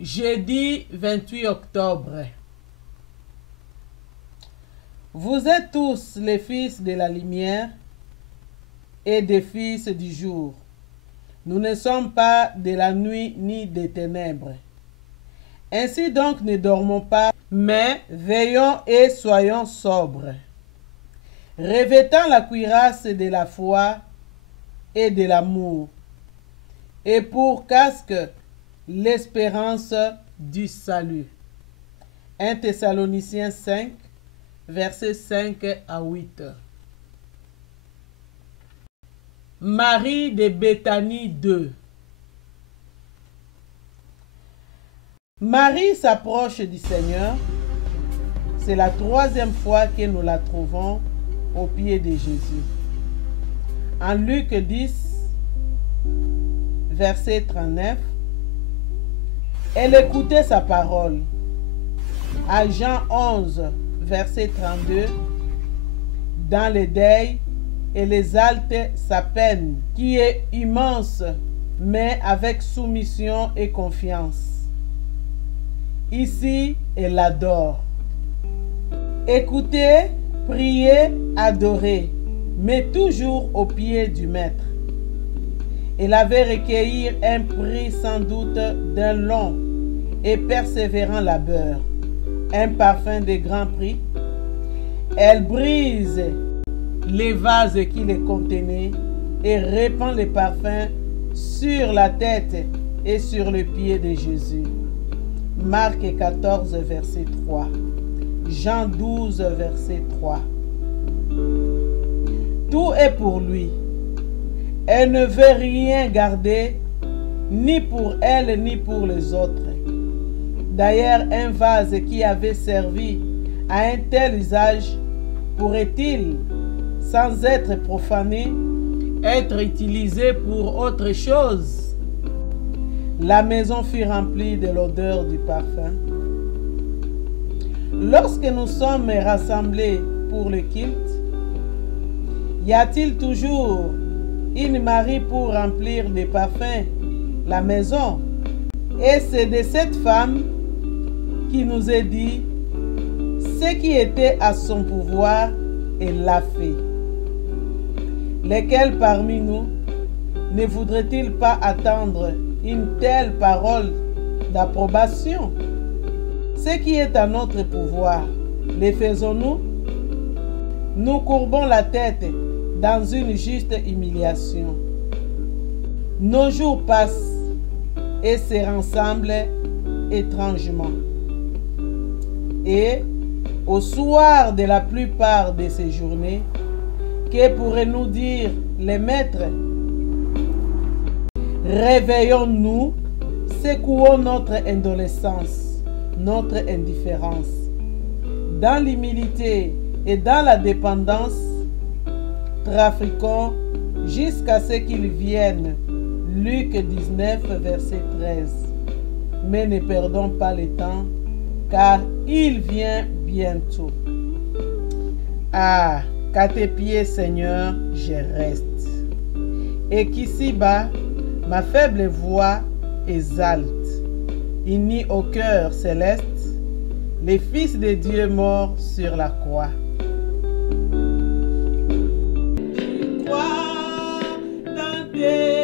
Jeudi 28 octobre. Vous êtes tous les fils de la lumière et des fils du jour. Nous ne sommes pas de la nuit ni des ténèbres. Ainsi donc ne dormons pas, mais veillons et soyons sobres, revêtant la cuirasse de la foi et de l'amour, et pour casque l'espérance du salut. 1 Thessaloniciens 5, versets 5 à 8. Marie de Béthanie 2. Marie s'approche du Seigneur. C'est la troisième fois que nous la trouvons au pied de Jésus. En Luc 10, verset 39, elle écoutait sa parole. À Jean 11, verset 32, dans le deuil, elle exalte sa peine, qui est immense, mais avec soumission et confiance. Ici, elle adore. Écoutez, priez, adorez, mais toujours au pied du Maître. Elle avait recueilli un prix sans doute d'un long et persévérant labeur, un parfum de grand prix. Elle brise les vases qui les contenaient et répand les parfums sur la tête et sur le pied de Jésus. Marc 14, verset 3. Jean 12, verset 3. Tout est pour lui. Elle ne veut rien garder, ni pour elle, ni pour les autres. D'ailleurs, un vase qui avait servi à un tel usage pourrait-il, sans être profané, être utilisé pour autre chose? La maison fut remplie de l'odeur du parfum. Lorsque nous sommes rassemblés pour le culte, y a-t-il toujours une Marie pour remplir de parfums la maison? Et c'est de cette femme qui nous est dit, ce qui était à son pouvoir, elle l'a fait. Lesquels parmi nous ne voudraient-ils pas attendre une telle parole d'approbation? Ce qui est à notre pouvoir, le faisons-nous? Nous courbons la tête dans une juste humiliation. Nos jours passent et se rassemblent étrangement. Et au soir de la plupart de ces journées, que pourraient-nous dire les maîtres? Réveillons-nous, secouons notre indolescence, notre indifférence. Dans l'humilité et dans la dépendance, trafiquons jusqu'à ce qu'il vienne. Luc 19, verset 13. Mais ne perdons pas le temps, car il vient bientôt. Ah, qu'à tes pieds, Seigneur, je reste. Et qu'ici-bas, ma faible voix exalte, unie au cœur céleste, les fils de Dieu morts sur la croix. Je crois dans tes